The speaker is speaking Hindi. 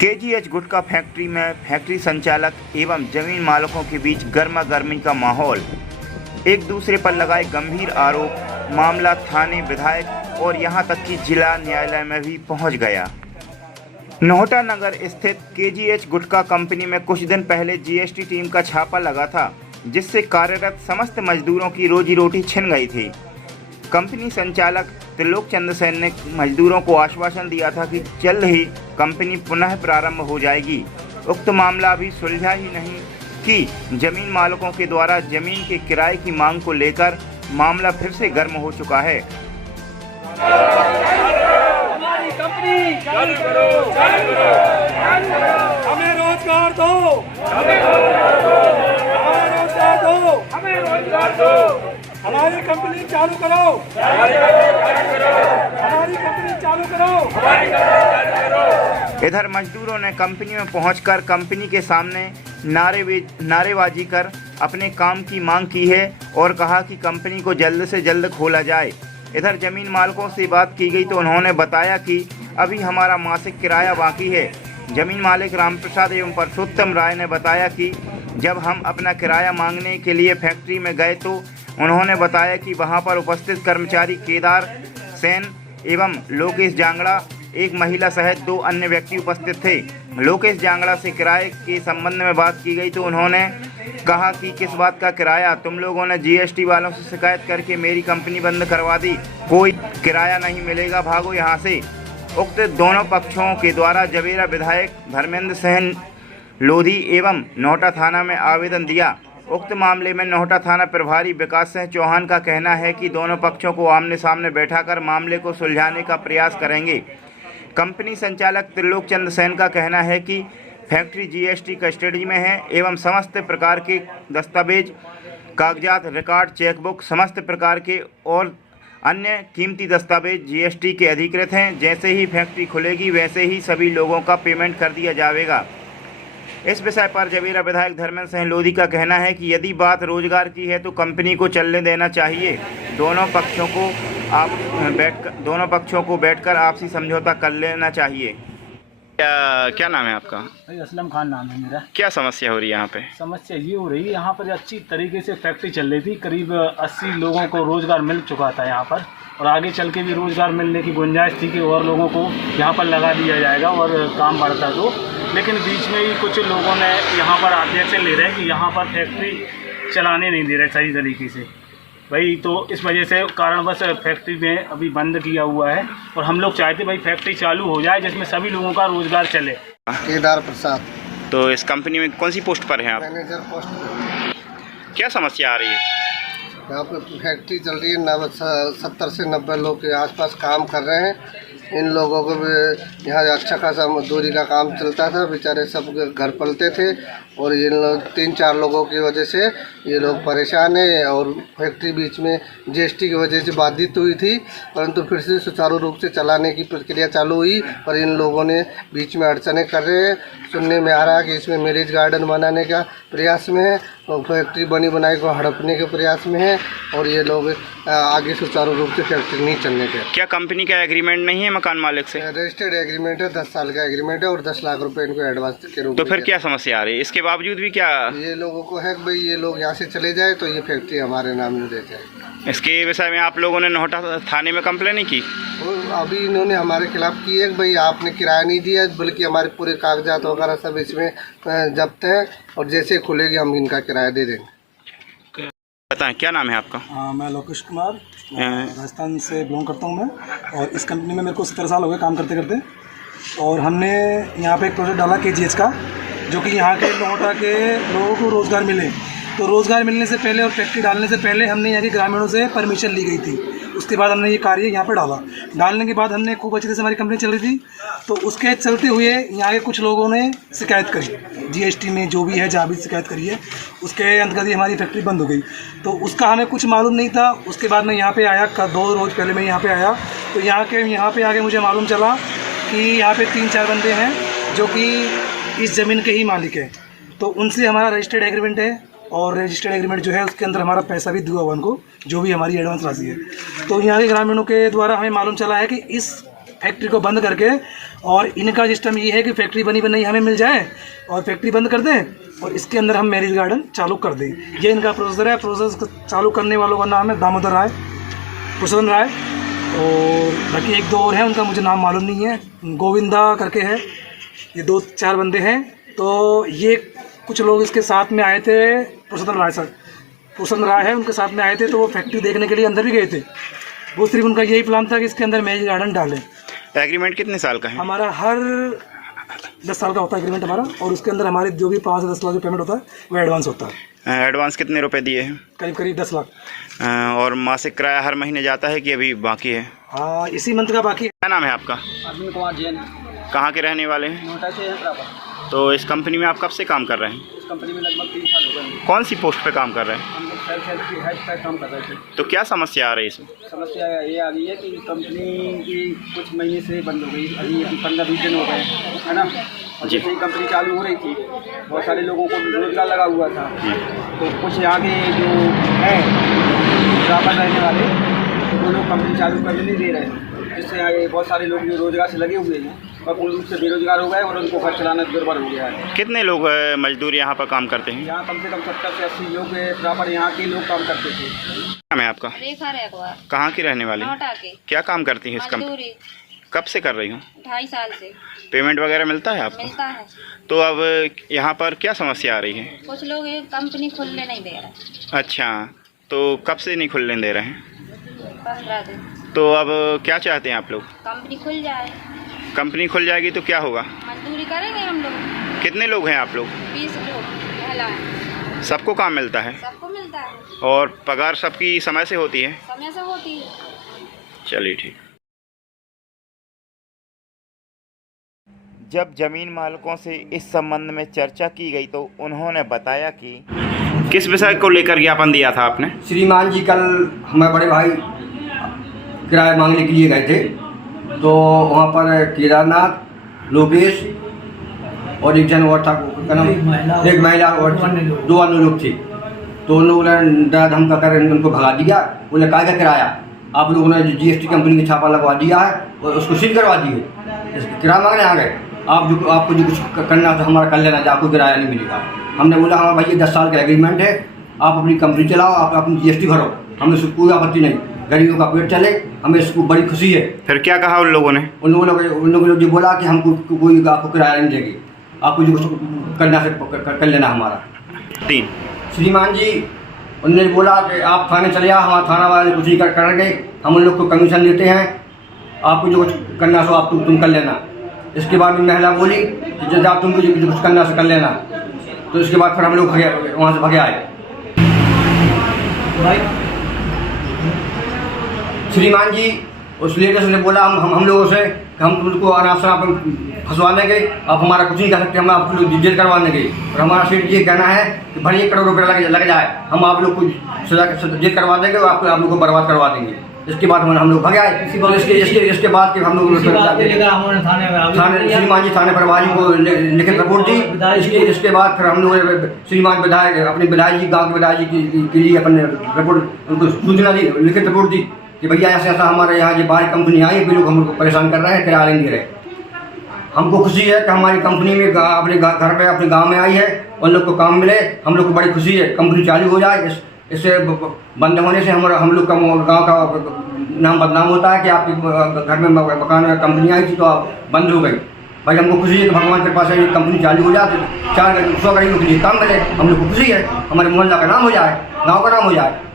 केजीएच गुटखा फैक्ट्री में फैक्ट्री संचालक एवं जमीन मालिकों के बीच गर्मा गर्मी का माहौल। एक दूसरे पर लगाए गंभीर आरोप। मामला थाने, विधायक और यहां तक कि जिला न्यायालय में भी पहुंच गया। नोहटा नगर स्थित केजीएच गुटखा कंपनी में कुछ दिन पहले जीएसटी टीम का छापा लगा था, जिससे कार्यरत समस्त मजदूरों की रोजी रोटी छिन गई थी। कंपनी संचालक त्रिलोक चंद्र सेन ने मजदूरों को आश्वासन दिया था कि जल्द ही कंपनी पुनः प्रारंभ हो जाएगी। उक्त मामला अभी सुलझा ही नहीं कि जमीन मालिकों के द्वारा जमीन के किराए की मांग को लेकर मामला फिर से गर्म हो चुका है। हमारी कंपनी चालू करो, हमें रोजगार दो, हमें रोजगार दो, हमें रोजगार दो, हमारी कंपनी चालू करो, हमारी कंपनी चालू करो। इधर मजदूरों ने कंपनी में पहुंचकर कंपनी के सामने नारेबाजी कर अपने काम की मांग की है और कहा कि कंपनी को जल्द से जल्द खोला जाए। इधर जमीन मालिकों से बात की गई तो उन्होंने बताया कि अभी हमारा मासिक किराया बाकी है। जमीन मालिक रामप्रसाद एवं परसोत्तम राय ने बताया कि जब हम अपना किराया मांगने के लिए फैक्ट्री में गए तो उन्होंने बताया कि वहां पर उपस्थित कर्मचारी केदार सेन एवं लोकेश जांगड़ा, एक महिला सहित 2 अन्य व्यक्ति उपस्थित थे। लोकेश जांगड़ा से किराए के संबंध में बात की गई तो उन्होंने कहा कि किस बात का किराया, तुम लोगों ने जीएसटी वालों से शिकायत करके मेरी कंपनी बंद करवा दी, कोई किराया नहीं मिलेगा, भागो यहाँ से। उक्त दोनों पक्षों के द्वारा जवेरा विधायक धर्मेंद्र सिंह लोधी एवं नोहटा थाना में आवेदन दिया। उक्त मामले में नोहटा थाना प्रभारी विकास सिंह चौहान का कहना है कि दोनों पक्षों को आमने सामने बैठाकर मामले को सुलझाने का प्रयास करेंगे। कंपनी संचालक त्रिलोक चंद्र सेन का कहना है कि फैक्ट्री जीएसटी कस्टडी में है एवं समस्त प्रकार के दस्तावेज, कागजात, रिकॉर्ड, चेकबुक, समस्त प्रकार के और अन्य कीमती दस्तावेज जीएसटी के अधिकृत हैं। जैसे ही फैक्ट्री खुलेगी वैसे ही सभी लोगों का पेमेंट कर दिया जाएगा। इस विषय पर जवेरा विधायक धर्मेंद्र सिंह लोधी का कहना है कि यदि बात रोजगार की है तो कंपनी को चलने देना चाहिए। दोनों पक्षों को बैठकर आपसी समझौता कर लेना चाहिए। क्या नाम है आपका? भाई असलम खान नाम है मेरा। क्या समस्या हो रही है यहाँ पे? समस्या ये हो रही है, यहाँ पर अच्छी तरीके से फैक्ट्री चल रही थी, करीब 80 लोगों को रोज़गार मिल चुका था यहाँ पर, और आगे चल के भी रोज़गार मिलने की गुंजाइश थी कि और लोगों को यहाँ पर लगा दिया जाएगा और काम बढ़ता तो। लेकिन बीच में ही कुछ लोगों ने यहाँ पर ऑब्जेक्शन ले रहे हैं कि यहाँ पर फैक्ट्री चलाने नहीं दे रहे सही तरीके से भाई, तो इस वजह से कारणवश फैक्ट्री में अभी बंद किया हुआ है। और हम लोग चाहते भाई फैक्ट्री चालू हो जाए जिसमें सभी लोगों का रोज़गार चले। केदार प्रसाद। तो इस कंपनी में कौन सी पोस्ट पर हैं आप? मैनेजर पोस्ट पर। क्या समस्या आ रही है? यहाँ पे फैक्ट्री चल रही है, 70 से 90 लोग के आसपास काम कर रहे हैं। इन लोगों को भी यहाँ अच्छा खासा मजदूरी का काम चलता था, बेचारे सब घर पलते थे, और इन लोग 3-4 लोगों की वजह से ये लोग परेशान हैं। और फैक्ट्री बीच में जीएसटी की वजह से बाधित हुई थी, परंतु फिर से सुचारू रूप से चलाने की प्रक्रिया चालू हुई, पर इन लोगों ने बीच में अड़चनें कर रहे हैं। सुनने में आ रहा है कि इसमें मैरिज गार्डन बनाने का प्रयास में है और फैक्ट्री बनी बनाई को हड़पने के प्रयास में है, और ये लोग आगे सुचारू रूप से फैक्ट्री नहीं चलने के। क्या कंपनी का एग्रीमेंट नहीं है मकान मालिक से? रजिस्टर्ड एग्रीमेंट है, 10 साल का एग्रीमेंट है और 10 लाख रुपए इनको एडवांस के रूप में। तो फिर क्या समस्या आ रही है? इसके बावजूद भी क्या ये लोगों को है कि भाई ये लोग यहाँ से चले जाए तो ये फैक्ट्री हमारे नाम में दे जाए। इसके विषय में आप लोगों ने नोहटा थाने में कंप्लेन नहीं की? और अभी इन्होंने हमारे खिलाफ की है कि भाई आपने किराया नहीं दिया, बल्कि हमारे पूरे कागजात वगैरह सब इसमें जब्त है, और जैसे खुलेगी हम इनका किराया दे देंगे। बताएं, क्या नाम है आपका? मैं लोकेश कुमार, राजस्थान से बिलोंग करता हूँ मैं, और इस कंपनी में मेरे को 17 साल हो गए काम करते करते। और हमने यहाँ पे एक प्रोजेक्ट डाला केजीएच का, जो कि यहाँ के नोहटा के लोगों को रोज़गार मिले। तो रोज़गार मिलने से पहले और फैक्ट्री डालने से पहले हमने यहाँ के ग्रामीणों से परमिशन ली गई थी। उसके बाद हमने ये कार्य यहाँ पर डाला। डालने के बाद हमने खूब अच्छे से हमारी कंपनी चल रही थी, तो उसके चलते हुए यहाँ के कुछ लोगों ने शिकायत करी जीएसटी में, जो भी है जहाँ भी शिकायत करी है, उसके अंतर्गत ही हमारी फैक्ट्री बंद हो गई। तो उसका हमें कुछ मालूम नहीं था। उसके बाद मैं यहाँ पे आया, 2 रोज़ पहले मैं यहाँ पे आया, तो यहाँ पे आके मुझे मालूम चला कि यहाँ पे 3-4 बंदे हैं जो कि इस ज़मीन के ही मालिक हैं। तो उनसे हमारा रजिस्टर्ड एग्रीमेंट है, और रजिस्टर्ड एग्रीमेंट जो है उसके अंदर हमारा पैसा भी दिया हुआ उनको, जो भी हमारी एडवांस राशि है। तो यहाँ के ग्रामीणों के द्वारा हमें मालूम चला है कि इस फैक्ट्री को बंद करके, और इनका सिस्टम ये है कि फैक्ट्री बनी बनाई हमें मिल जाए और फैक्ट्री बंद कर दें और इसके अंदर हम मैरिज गार्डन चालू कर दें। ये इनका प्रोसेसर है। प्रोसेस चालू करने वालों का नाम है दामोदर राय, प्रसन्न राय, और बाकी एक दो और हैं, उनका मुझे नाम मालूम नहीं है, गोविंदा करके है। ये 2-4 बंदे हैं। तो ये कुछ लोग इसके साथ में आए थे, प्रसन्न राय है, उनके साथ में आए थे। तो वो फैक्ट्री देखने के लिए अंदर भी गए थे। वो सिर्फ उनका यही प्लान था कि इसके अंदर मैरिज गार्डन डालें। एग्रीमेंट कितने साल का है? हमारा हर 10 साल का होता है एग्रीमेंट हमारा, और उसके अंदर हमारे जो भी 5 से 10 लाख जो पेमेंट होता है वो एडवांस होता है। एडवांस कितने रुपए दिए हैं? करीब 10 लाख। और मासिक किराया हर महीने जाता है कि अभी बाकी है? हाँ, इसी मंथ का बाकी है। क्या नाम है आपका? अरविंद कुमार जैन, कहाँ के रहने वाले हैं? नोएडा से हैं बराबर। तो इस कंपनी में आप कब से काम कर रहे हैं? इस कंपनी में लगभग 3 साल हो गए। कौन सी पोस्ट पे काम कर रहे हैं? हम लोग सेल्फ हेल्प की हेड पे काम कर रहे थे। तो क्या समस्या आ रही है इसमें? समस्या ये आ गई है कि कंपनी की कुछ महीने से बंद हो गई, अभी 15-20 दिन हो गए, है ना। और जैसे ही कंपनी चालू हो रही थी, बहुत सारे लोगों को रोजगार लगा हुआ था। तो कुछ यहाँ के जो है बराबर रहने वाले, तो वो लोग कंपनी चालू करने नहीं दे रहे हैं, जिससे आगे बहुत सारे लोग जो रोजगार से लगे हुए हैं और पूर्ण रूप से बेरोजगार हो गए और उनको घर चलाना दुर्भर हो गया है। कितने लोग मजदूर यहाँ पर काम करते हैं? यहाँ कम से कम 70 से 80 लोग बराबर यहाँ के लोग काम करते थे। नाम है आपका? रेखा रेखवा, कहाँ की रहने वाली? नोएडा के। क्या काम करती हैं इस कंपनी? मजदूरी कब से कर रही हूँ? 2.5 साल से पेमेंट वगैरह मिलता है आपको? मिलता है। तो अब यहाँ पर क्या समस्या आ रही है? कुछ लोग ये कंपनी खुलने नहीं दे रहे। अच्छा, तो कब से नहीं खुलने दे रहे हैं? 15 दिन। तो अब क्या चाहते हैं आप लोग? कंपनी खुल जाए। कंपनी खुल जाएगी तो क्या होगा? मजदूरी करेंगे हम लोग। कितने लोग हैं आप लोग? 20 लोग महिला है। सबको काम मिलता है? सबको मिलता है। और पगार सबकी समय से होती है? समय से होती है। चलिए ठीक। जब जमीन मालिकों से इस संबंध में चर्चा की गई तो उन्होंने बताया कि किस विषय को लेकर ज्ञापन दिया था आपने? श्रीमान जी कल हमारे बड़े भाई किराया मांगने के लिए गए थे, तो वहाँ पर केदारनाथ, लोकेश और एक जन और था, एक महिला और 2 अन्य लोग थे। तो उन लोगों ने डरा धमका कर उनको भगा दिया। बोले काय का किराया, आप लोगों ने GST कंपनी का छापा लगवा दिया है और उसको सील करवा दिए, किराया मांगने आ गए। आपको जो कुछ करना तो हमारा कर लेना, आपको किराया नहीं मिलेगा। हमने बोला हाँ भाई, 10 साल का एग्रीमेंट है, आप अपनी कंपनी चलाओ, आप अपनी GST भरो, हमें इसको कोई आपत्ति नहीं, गरीबों का पेट चले, हमें इसको बड़ी खुशी है। फिर क्या कहा उन लोगों ने? उन लोगों ने जो बोला कि हमको कोई आपको किराया नहीं देंगे, आपको जो कुछ करना से कर लेना हमारा। 3 श्रीमान जी उन्होंने बोला कि आप थाने चले आओ, हमारा थाना वाले कुछ नहीं करेंगे, हम उन लोग को कमीशन देते हैं, आपको जो कुछ करना सो आप तुम कर लेना। इसके बाद में महिला बोली कि जब आप तुमको जो कुछ करना से कर लेना। तो इसके बाद फिर हम लोग वहाँ से भगे आए। श्रीमान जी उस लेडीज ने बोला हम लोगों से हम तुमको अनाप शनाप फंसवाने गए, आप हमारा कुछ नहीं कर सकते, हम आप लोग जेल करवाने गए। और हमारा सेठ ये कहना है कि भले 1 करोड़ रुपये लग जाए, हम आप लोग को जेल करवा देंगे और आप लोग को बर्बाद करवा देंगे। इसके बाद हम लोग भगे आए। तो इसके बाद कि हम लोग श्रीमान जी थाने प्रभारी को लिखित रिपोर्ट दी। इसके बाद फिर हम लोग श्रीमान विधायक अपने विधायक जी, गाँव के विधायक जी के लिए अपने रिपोर्ट उनको सूचना दी, लिखित रिपोर्ट दी कि भैया ऐसा ऐसा हमारे यहाँ जो बाहर कंपनी आई, वे लोग हमको परेशान कर रहे हैं, किराया नहीं दे रहे। हमको खुशी है कि हमारी कंपनी में अपने घर पे अपने गांव में आई है, उन लोग को काम मिले, हम लोग को बड़ी खुशी है, कंपनी चालू हो जाए। इससे बंद होने से हम लोग का गांव का नाम बदनाम होता है कि आपके घर में मकान में कंपनी आई थी तो आप बंद हो गई। भाई हमको खुशी है कि भगवान के पास ये कंपनी चालू हो जाए, 400 गरीबों के लिए काम मिले, हम लोग को खुशी है, हमारे मोहल्ला का नाम हो जाए, गाँव का नाम हो जाए।